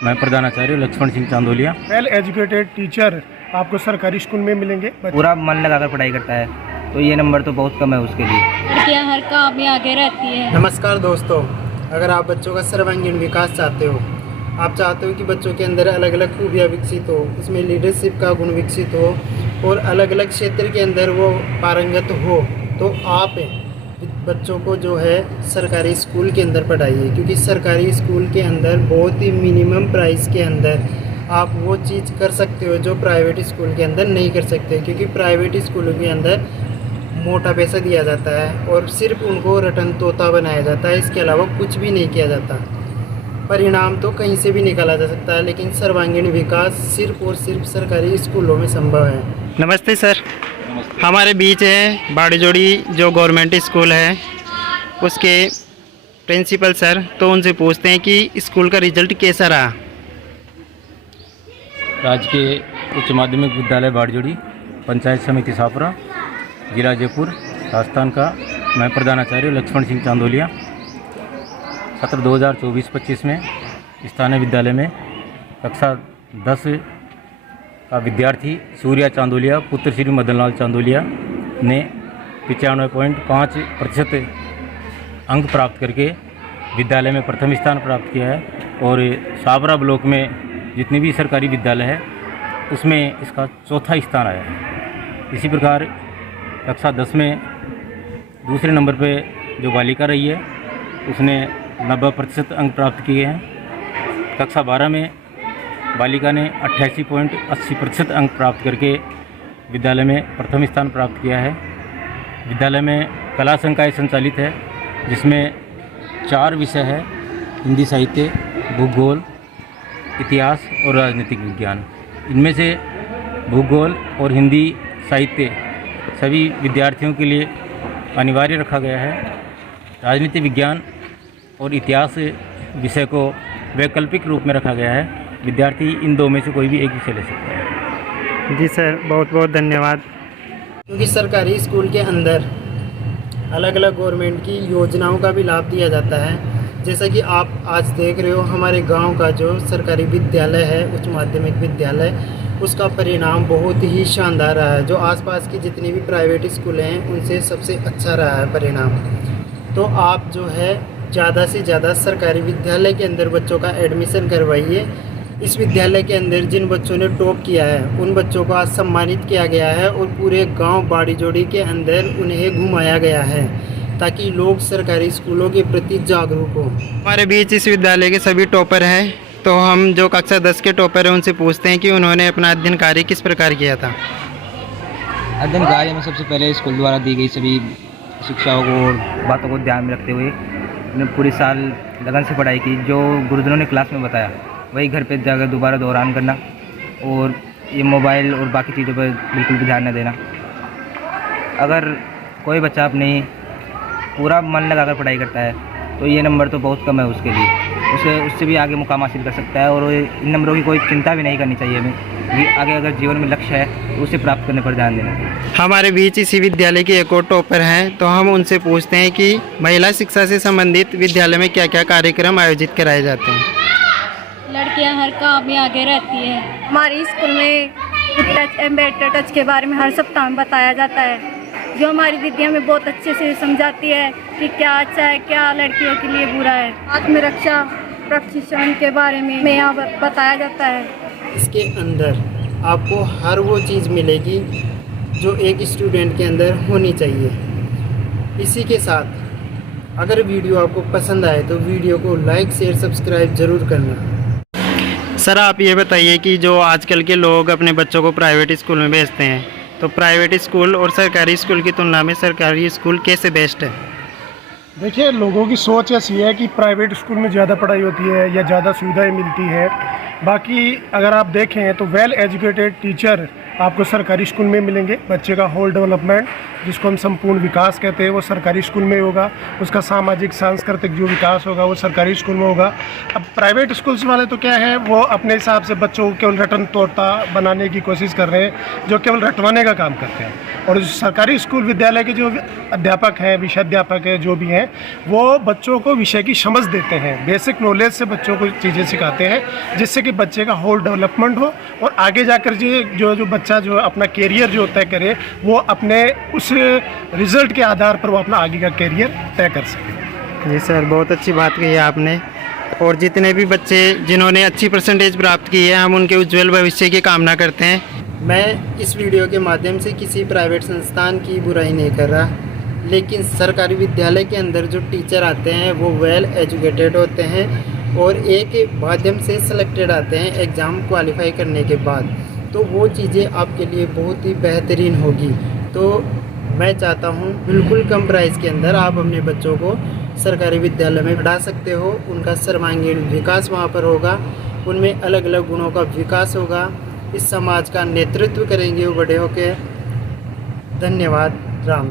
मैं प्रधानाचार्य Lakshman Singh Chandolia. Well educated teacher आपको सरकारी स्कूल में मिलेंगे। पूरा मन लगाकर पढ़ाई करता है, तो ये नंबर तो बहुत कम है उसके लिए। लड़कियां हर काम में आगे रहती है। नमस्कार दोस्तों, अगर आप बच्चों का सर्वांगीण विकास चाहते हो, आप चाहते हो कि बच्चों के अंदर अलग अलग खूबियाँ विकसित हो, उसमें लीडरशिप का गुण विकसित हो और अलग अलग क्षेत्र के अंदर वो पारंगत हो, तो आप बच्चों को जो है सरकारी स्कूल के अंदर पढ़ाइए। क्योंकि सरकारी स्कूल के अंदर बहुत ही मिनिमम प्राइस के अंदर आप वो चीज़ कर सकते हो जो प्राइवेट स्कूल के अंदर नहीं कर सकते। क्योंकि प्राइवेट स्कूलों के अंदर मोटा पैसा दिया जाता है और सिर्फ उनको रटन तोता बनाया जाता है, इसके अलावा कुछ भी नहीं किया जाता। परिणाम तो कहीं से भी निकाला जा सकता है, लेकिन सर्वांगीण विकास सिर्फ और सिर्फ सरकारी स्कूलों में संभव है। नमस्ते सर, हमारे बीच है बाड़ीजोड़ी जो गवर्नमेंट स्कूल है उसके प्रिंसिपल सर, तो उनसे पूछते हैं कि स्कूल का रिजल्ट कैसा रहा। राजकीय उच्च माध्यमिक विद्यालय बाड़ीजोड़ी, पंचायत समिति सापरा, जिला जयपुर, राजस्थान का मैं प्रधानाचार्य लक्ष्मण सिंह चांदोलिया। सत्र 2024-25 में स्थानीय विद्यालय में कक्षा 10 का विद्यार्थी सूर्या चांदोलिया पुत्र श्री मदनलाल चांदोलिया ने 95.5% अंक प्राप्त करके विद्यालय में प्रथम स्थान प्राप्त किया है। और साबरा ब्लॉक में जितने भी सरकारी विद्यालय है उसमें इसका चौथा स्थान आया है। इसी प्रकार कक्षा 10 में दूसरे नंबर पे जो बालिका रही है उसने 90% अंक प्राप्त किए हैं। कक्षा 12 में बालिका ने 88.80% अंक प्राप्त करके विद्यालय में प्रथम स्थान प्राप्त किया है। विद्यालय में कला संकाय संचालित है, जिसमें 4 विषय है: हिंदी साहित्य, भूगोल, इतिहास और राजनीतिक विज्ञान। इनमें से भूगोल और हिंदी साहित्य सभी विद्यार्थियों के लिए अनिवार्य रखा गया है। राजनीतिक विज्ञान और इतिहास विषय को वैकल्पिक रूप में रखा गया है। विद्यार्थी इन दो में से कोई भी एक विषय ले सकता है। जी सर, बहुत बहुत धन्यवाद। क्योंकि सरकारी स्कूल के अंदर अलग अलग गवर्नमेंट की योजनाओं का भी लाभ दिया जाता है। जैसा कि आप आज देख रहे हो, हमारे गांव का जो सरकारी विद्यालय है, उच्च माध्यमिक विद्यालय, उसका परिणाम बहुत ही शानदार रहा है। जो आसपास की जितनी भी प्राइवेट स्कूलें हैं उनसे सबसे अच्छा रहा है परिणाम। तो आप जो है ज़्यादा से ज़्यादा सरकारी विद्यालय के अंदर बच्चों का एडमिशन करवाइए। इस विद्यालय के अंदर जिन बच्चों ने टॉप किया है उन बच्चों को आज सम्मानित किया गया है और पूरे गांव बाड़ीजोड़ी के अंदर उन्हें घुमाया गया है ताकि लोग सरकारी स्कूलों के प्रति जागरूक हों। हमारे बीच इस विद्यालय के सभी टॉपर हैं, तो हम जो कक्षा 10 के टॉपर हैं उनसे पूछते हैं कि उन्होंने अपना अध्ययन कार्य किस प्रकार किया था। अध्ययन कार्य में सबसे पहले स्कूल द्वारा दी गई सभी शिक्षाओं को और बातों को ध्यान में रखते हुए मैंने पूरे साल लगन से पढ़ाई की। जो गुरुजनों ने क्लास में बताया वही घर पे जाकर दोबारा दोहरान करना, और ये मोबाइल और बाकी चीज़ों पर बिल्कुल भी ध्यान न देना। अगर कोई बच्चा अपनी पूरा मन लगाकर पढ़ाई करता है तो ये नंबर तो बहुत कम है उसके लिए। उससे भी आगे मुकाम हासिल कर सकता है, और इन नंबरों की कोई चिंता भी नहीं करनी चाहिए हमें। कि आगे अगर जीवन में लक्ष्य है तो उसे प्राप्त करने पर ध्यान देना चाहिए। हमारे बीच इसी विद्यालय के एक और टॉपर हैं, तो हम उनसे पूछते हैं कि महिला शिक्षा से संबंधित विद्यालय में क्या क्या कार्यक्रम आयोजित कराए जाते हैं। लड़कियां हर काम में आगे रहती है। हमारे स्कूल में टच एम्बेडर टच के बारे में हर सप्ताह में बताया जाता है, जो हमारी दीदी हमें बहुत अच्छे से समझाती है कि क्या अच्छा है, क्या लड़कियों के लिए बुरा है। आत्मरक्षा प्रशिक्षण के बारे में यहाँ बताया जाता है। इसके अंदर आपको हर वो चीज़ मिलेगी जो एक स्टूडेंट के अंदर होनी चाहिए। इसी के साथ अगर वीडियो आपको पसंद आए तो वीडियो को लाइक, शेयर, सब्सक्राइब ज़रूर करना। सर, आप ये बताइए कि जो आजकल के लोग अपने बच्चों को प्राइवेट स्कूल में भेजते हैं, तो प्राइवेट स्कूल और सरकारी स्कूल की तुलना में सरकारी स्कूल कैसे बेस्ट है? देखिए, लोगों की सोच ऐसी है कि प्राइवेट स्कूल में ज़्यादा पढ़ाई होती है या ज़्यादा सुविधाएं मिलती है। बाकी अगर आप देखें तो वेल एजुकेटेड टीचर आपको सरकारी स्कूल में मिलेंगे। बच्चे का होल डेवलपमेंट, जिसको हम संपूर्ण विकास कहते हैं, वो सरकारी स्कूल में होगा। उसका सामाजिक सांस्कृतिक जो विकास होगा वो सरकारी स्कूल में होगा। अब प्राइवेट स्कूल्स वाले तो क्या है, वो अपने हिसाब से बच्चों को केवल रटन तोड़ता बनाने की कोशिश कर रहे हैं, जो केवल रटवाने का काम करते हैं। और जो सरकारी स्कूल विद्यालय के जो अध्यापक हैं, विषयाध्यापक हैं, जो भी हैं, वो बच्चों को विषय की समझ देते हैं, बेसिक नॉलेज से बच्चों को चीज़ें सिखाते हैं, जिससे कि बच्चे का होल डेवलपमेंट हो और आगे जाकर जो बच्चा जो अपना कैरियर जो तय करे, वो अपने उस रिज़ल्ट के आधार पर वो अपना आगे का कैरियर तय कर सके। जी सर, बहुत अच्छी बात कही है आपने। और जितने भी बच्चे जिन्होंने अच्छी परसेंटेज प्राप्त की है, हम उनके उज्जवल भविष्य की कामना करते हैं। मैं इस वीडियो के माध्यम से किसी प्राइवेट संस्थान की बुराई नहीं कर रहा, लेकिन सरकारी विद्यालय के अंदर जो टीचर आते हैं वो वेल एजुकेटेड होते हैं और एक माध्यम से सिलेक्टेड आते हैं एग्ज़ाम क्वालिफाई करने के बाद, तो वो चीज़ें आपके लिए बहुत ही बेहतरीन होगी। तो मैं चाहता हूँ बिल्कुल कम प्राइस के अंदर आप अपने बच्चों को सरकारी विद्यालय में पढ़ा सकते हो। उनका सर्वांगीण विकास वहाँ पर होगा, उनमें अलग अलग गुणों का विकास होगा, इस समाज का नेतृत्व करेंगे वो बड़े होकर। धन्यवाद। राम।